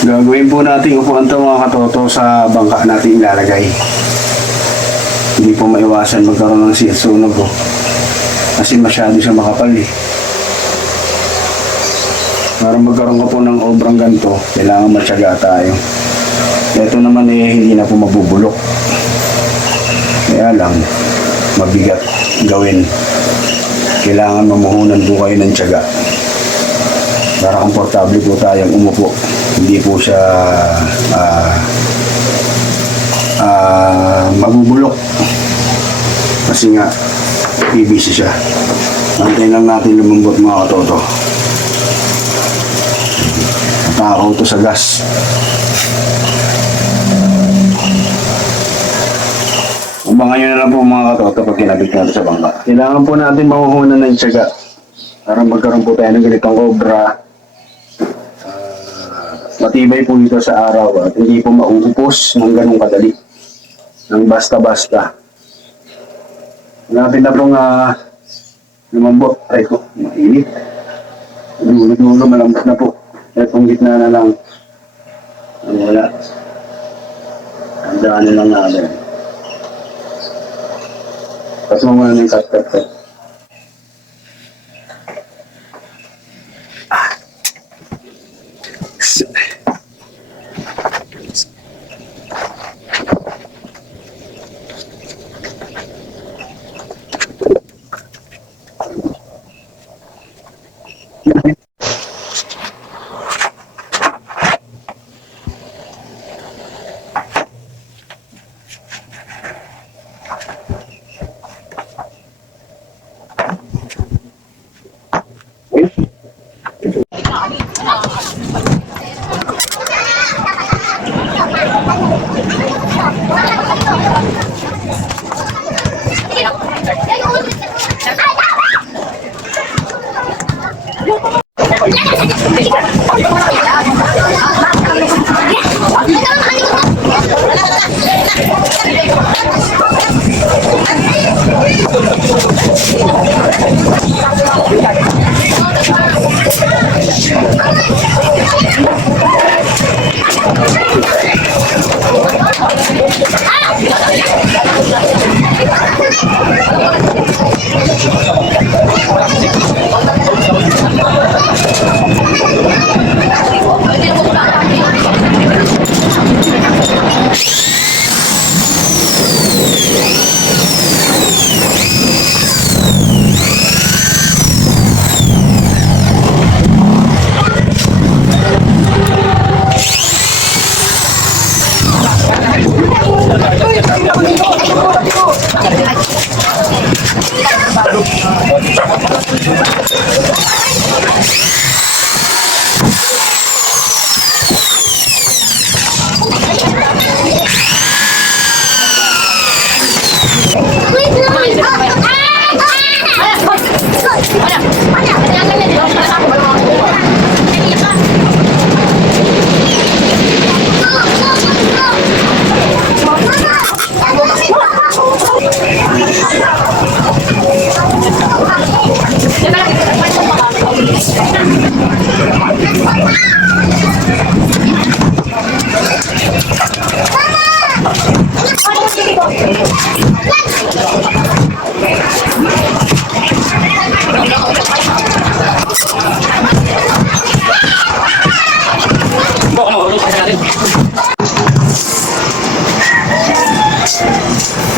Gagawin po natin upuan ito mga katoto sa bangka natin ilalagay. Hindi po maiwasan magkaroon ng sunog po. Kasi masyado siya makapal eh. Para magkaroon ka po ng obrang ganito, kailangan matyaga tayo. Ito naman eh hindi na po mabubulok. Kaya lang, mabigat gawin. Kailangan mamuhunan po kayo ng tiyaga. Para komportable po tayong umupo. Hindi po siya mabubulok. Kasi nga, PVC siya. Antayin lang natin lumambot mga katoto. Takaw to sa gas. Abangan nyo na lang po mga katoto pag kinabit natin sa bangka. Kailangan po natin mahuhunan ng tiyaga para magkaroon po tayo ng ganitong cobra. Matibay po ito sa araw at hindi po mauupos ng ganong kadali. Nang basta-basta. Malapit na pong lumambot. Try ko, mainit. Dulo-dulo, malambot na po. Itong gitna na lang. Ang wala. Tandaan na lang natin. Tapos mo muna ng cut.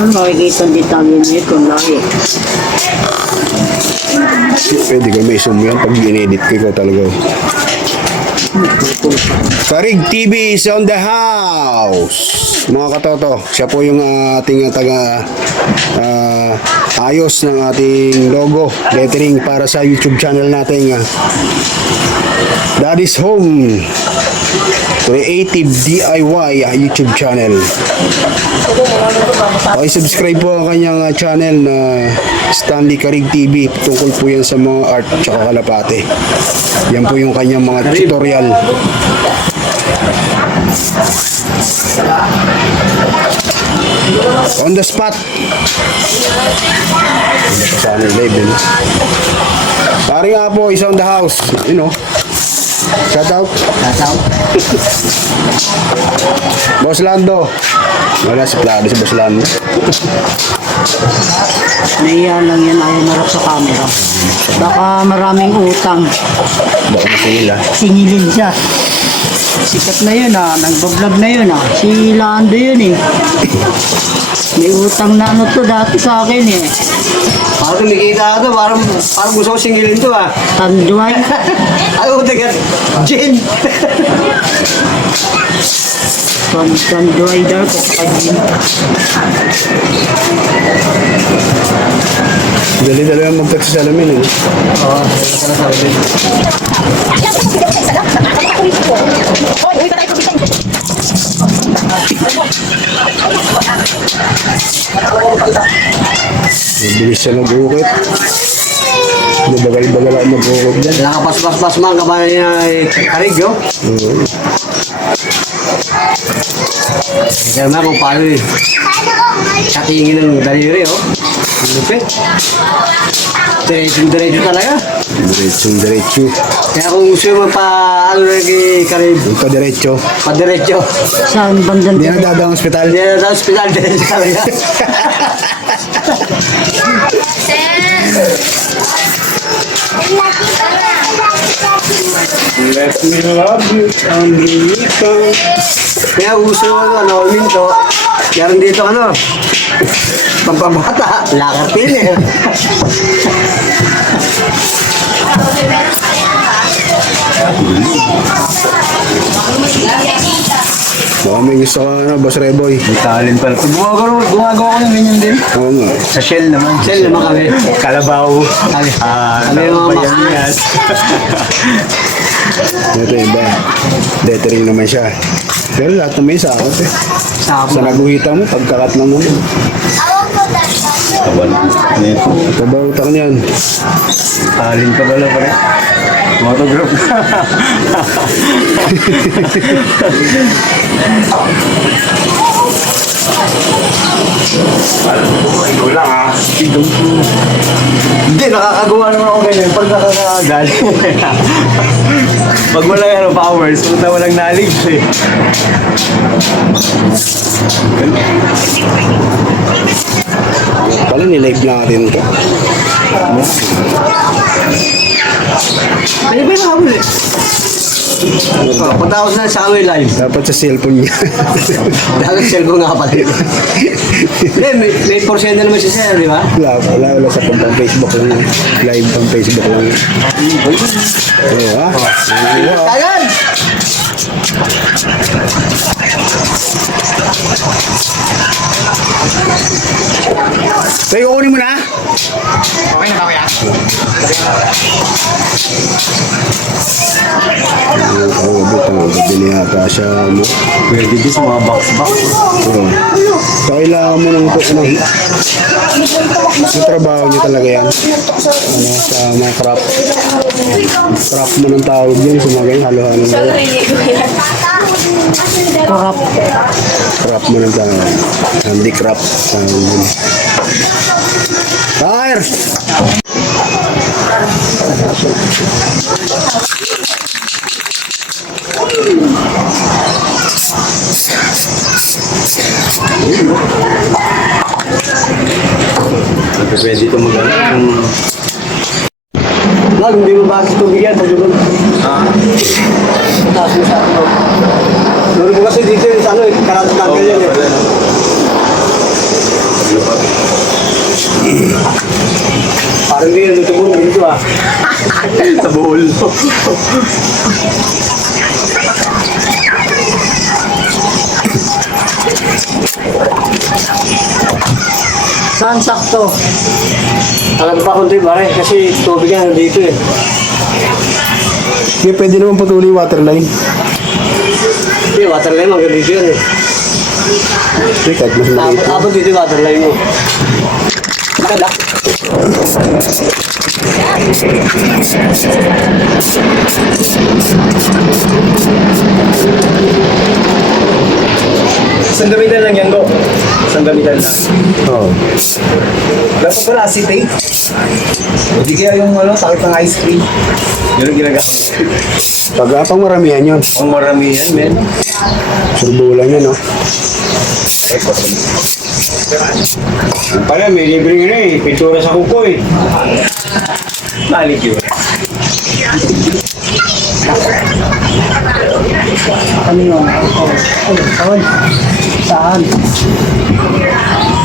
Ang makikita detalye na ito, lagi. Pwede ka may zoom yan pag in-edit ko ikaw talaga. Karig TV is on the house. Mga katoto, siya po yung ating taga ayos ng ating logo, lettering para sa YouTube channel natin. Daddy's Home. So Creative DIY YouTube channel. Okay, subscribe po ang kanyang channel na Stanley Carig TV. Tungkol po yan sa mga art tsaka kalapate. Yan po yung kanyang mga tutorial. On the spot. Hindi pa sana yung live, eh. Pare nga po, is on the house. You know. Shout out. Boss Lando. Wala si Plado si Boss Lando. Naiya lang yan, ayaw marap sa camera. Baka maraming utang. Baka masila. Singilin siya. Sikat na yun nagbablog na yun Si Lando yun May utang na ano to dati sa akin Parang kumikita ka to, parang gusto ko singilin to Tanduay. Ayaw ko tagat, Jen! Tanduay daw ko sa kanya. Dali-dali ang mag-text sa salamin. Oo, talaga sa akin. Bilis siya mag-ukit. Bagal-bagal ako mag-ukit dyan. Nakapas-pas-pas man kabayan niya Carig, yo. Kaya na kung paano katingin ng daliri, Lupit. Diretso talaga. Diretso. Kaya kung gusto mo ano na kay Carig, Diretso. pa-diretso. Saan bandang Hindi na dadang ospital. Hindi na sa ospital, diretso talaga. Let me love you, Andrita. Kaya gusto mo minto, meron dito pampabata, lakartin Baka may gusto ka Boss Reboy. Talent pala. Gumagawa ko ng ganyan din. Oo nga. Sa Shell naman kami. Kalabaw. Kami yung mga Bayanihan. Ito iba. Lettering naman siya. Pero lahat naman yung sakot eh. Sa naguhita mo, pagkakat lang naman. Kabautak niyan. Talent ka pala pare. Photograph. Ikaw lang Hindi, nakakagawa naman ako ganyan pag nakakagal. Pag walang powers, punta walang knowledge Pala nilive natin ito. Pwede ba yung habol punta ako sa Away Live. Dapat sa cellphone niya. Dapat cellphone nga pala. May porsyento naman siya sa'yo, di ba? Wala sa pang Facebook lang. Live pang Facebook lang. Oo ha? Tagan! Tayo, kunin mo na. Okay na ba kuya? Gabi niya yata siya mo. Pwede din sa mga box-box. Oo. So, kailangan mo ng yung trabaho niya talaga yan. Sa mga craft. Craft mo ng tawag yun. Sumagay, halo-halo mo. Korap. Craft mo ng tawag. Handicraft. Fire! Pwede ito magandang Lag, hindi mo bakit tubig yan. Pag-ibig. Taas mo sa ano. Nuri mo kasi dito yung sa karat-tanggal yan Parang hindi yung tutubog dito sa bowl. Saan sakto? Alam pa kunti pare, kasi tubig yan dito Hindi, pwede naman patuloy yung waterline. Hindi, waterline mo. Galing yun eh. Kahit mas maliit. Abot dito yung waterline mo. Isang gamitan lang yan, Go. Isang gamitan lang. Oo. Dapat pala acetate. O di kaya yung takip ng ice cream. Yun ang ginagamit. Pag pang maramihan yun. Ang marami yan, men. Surbulan yun, no? Pala, may libreng ano eh. Pintura sa kuko eh. Malik yun. Ano yun? Ay, saan?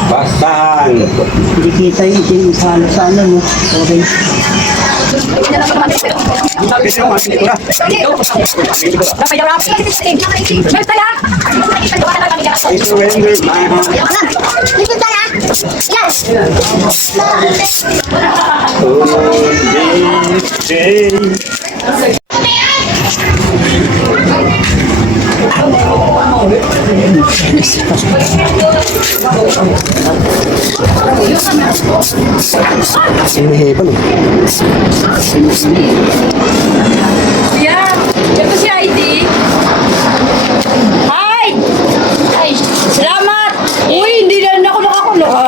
Bastahan. Hindi kita yung itim sa ano mo. Okay. I surrender my heart. Hinihipan eh. Yeah, ito si ID. Hi! Ay, salamat! Uy, hindi na ako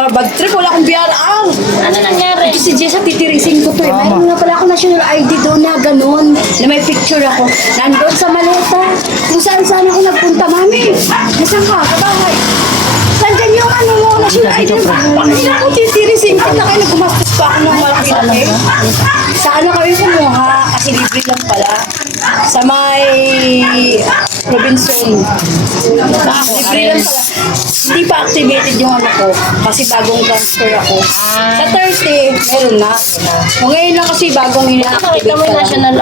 bag trip, wala akong BRR. Ano nangyari? Ito si Jessa, titirisin ko to eh. Mayroon nga pala ako national ID doon na ganun. Na may picture ako. Nandun sa maleta. Kung saan ako nagpunta, mami. Nasaan ka? Kabahay. Saan yung ano mo, national ID? Hindi na ako titirisin ko. Na kayo gumastos pa ako ng malaki-laki. Sa ano kayo kumuha? Kasi libre lang pala. Sa may Robinson. Libre lang pala. Hindi pa activated yung ano ko. Kasi bagong transfer ako. Sa Thursday, meron na. O ngayon lang kasi bagong ina-activate. Nakita mo yung national